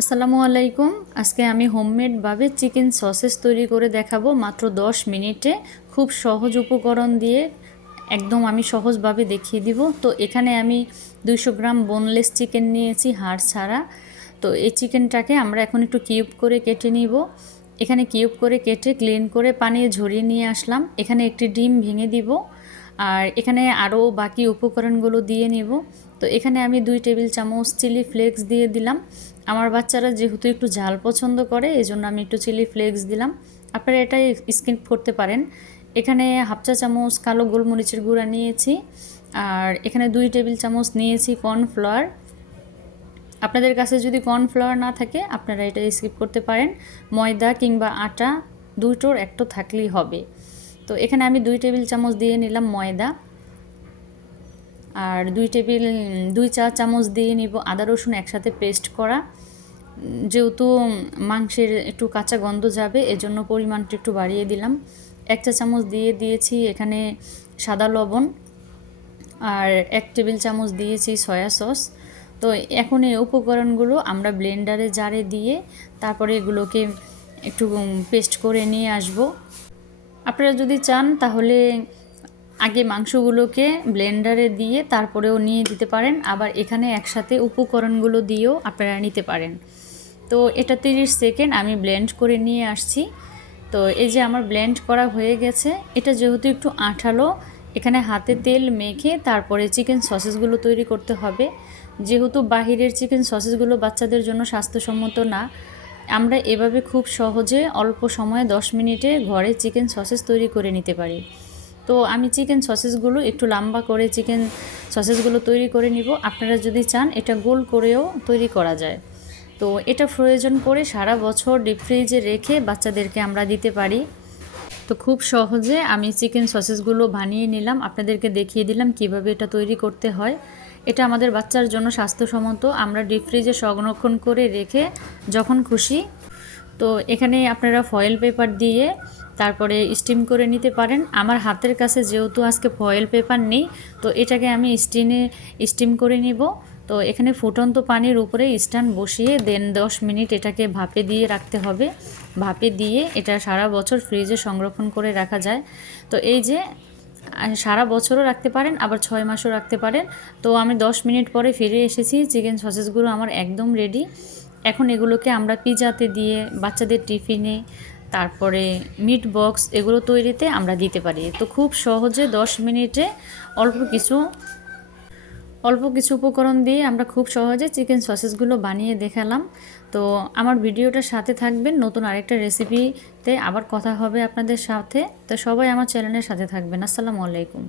আসসালামু আলাইকুম। আজকে আমি হোমমেডভাবে চিকেন সসেস তৈরি করে দেখাবো মাত্র 10 মিনিটে। খুব সহজ উপকরণ দিয়ে একদম আমি সহজভাবে দেখিয়ে দিব। তো এখানে আমি দুইশো গ্রাম বোনলেস চিকেন নিয়েছি হাড় ছাড়া। তো এই চিকেনটাকে আমরা এখন একটু কিউব করে কেটে নিব। এখানে কিউব করে কেটে ক্লিন করে পানি ঝরিয়ে নিয়ে আসলাম। এখানে একটি ডিম ভেঙে দিব। আর এখানে আরও বাকি উপকরণগুলো দিয়ে নিব। তো এখানে আমি দুই টেবিল চামচ চিলি ফ্লেক্স দিয়ে দিলাম। আমার বাচ্চারা যেহেতু একটু ঝাল পছন্দ করে এই জন্য আমি একটু চিলি ফ্লেক্স দিলাম। আপনারা এটাই স্কিপ করতে পারেন। এখানে হাফ চা চামচ কালো গোলমরিচের গুঁড়া নিয়েছি, আর এখানে দুই টেবিল চামচ নিয়েছি কর্নফ্লাওয়ার। আপনাদের কাছে যদি কর্নফ্লাওয়ার না থাকে, আপনারা এটা স্কিপ করতে পারেন। ময়দা কিংবা আটা দুটোর একটু থাকলেই হবে। তো এখানে আমি দুই টেবিল চামচ দিয়ে নিলাম ময়দা। আর দুই টেবিল, দুই চা চামচ দিয়ে নিব আদা রসুন একসাথে পেস্ট করা। যেহেতু মাংসের একটু কাঁচা গন্ধ যাবে, এজন্য পরিমাণটা একটু বাড়িয়ে দিলাম। এক চা চামচ দিয়ে দিয়েছি এখানে সাদা লবণ আর এক টেবিল চামচ দিয়েছি সয়া সস। তো এখন এই উপকরণগুলো আমরা ব্লেন্ডারে জারে দিয়ে তারপরে এগুলোকে একটু পেস্ট করে নিয়ে আসব। আপনারা যদি চান তাহলে আগে মাংসগুলোকে ব্লেন্ডারে দিয়ে তারপরেও নিয়ে দিতে পারেন। আবার এখানে একসাথে উপকরণগুলো দিয়েও আপনারা নিতে পারেন। তো এটা তিরিশ সেকেন্ড আমি ব্লেন্ড করে নিয়ে আসছি। তো এই যে আমার ব্লেন্ড করা হয়ে গেছে, এটা যেহেতু একটু আঠালো, এখানে হাতে তেল মেখে তারপরে চিকেন সসেসগুলো তৈরি করতে হবে। যেহেতু বাহিরের চিকেন সসেসগুলো বাচ্চাদের জন্য স্বাস্থ্যসম্মত না, আমরা এভাবে খুব সহজে অল্প সময়ে দশ মিনিটে ঘরে চিকেন সসেস তৈরি করে নিতে পারি। তো আমি চিকেন সসেসগুলো একটু লম্বা করে চিকেন সসেসগুলো তৈরি করে নিব। আপনারা যদি চান, এটা গোল করেও তৈরি করা যায়। তো এটা প্রয়োজন করে সারা বছর ডিপ ফ্রিজে রেখে বাচ্চাদেরকে আমরা দিতে পারি। তো খুব সহজে আমি চিকেন সসেসগুলো বানিয়ে নিলাম। আপনাদেরকে দেখিয়ে দিলাম কীভাবে এটা তৈরি করতে হয়। এটা আমাদের বাচ্চার জন্য স্বাস্থ্যসম্মত। আমরা ডিপ ফ্রিজে সংরক্ষণ করে রেখে যখন খুশি, তো এখানে আপনারা ফয়েল পেপার দিয়ে তারপরে স্টিম করে নিতে পারেন। আমার হাতের কাছে যেহেতু আজকে ফয়েল পেপার নেই, তো এটাকে আমি স্টিনে স্টিম করে নিব। তো এখানে ফুটন্ত পানির উপরে স্ট্যান্ড বসিয়ে দেন দশ মিনিট এটাকে ভাপে দিয়ে রাখতে হবে। ভাপে দিয়ে এটা সারা বছর ফ্রিজে সংরক্ষণ করে রাখা যায়। তো এই যে সারা বছরও রাখতে পারেন, আবার ছয় মাসও রাখতে পারেন। তো আমি দশ মিনিট পরে ফিরে এসেছি চিকেন সসেসগুলো আমার একদম রেডি এখন এগুলোকে আমরা পিজাতে দিয়ে বাচ্চাদের টিফিনে তারপরে মিট বক্স এগুলো তৈরিতে আমরা দিতে পারি। তো খুব সহজে দশ মিনিটে অল্প কিছু অল্প কিছু উপকরণ দিয়ে আমরা খুব সহজে চিকেন সসেসগুলো বানিয়ে দেখালাম। তো আমার ভিডিওটার সাথে থাকবেন, নতুন আরেকটা রেসিপিতে আবার কথা হবে আপনাদের সাথে। তো সবাই আমার চ্যানেলের সাথে থাকবেন। আসসালামু আলাইকুম।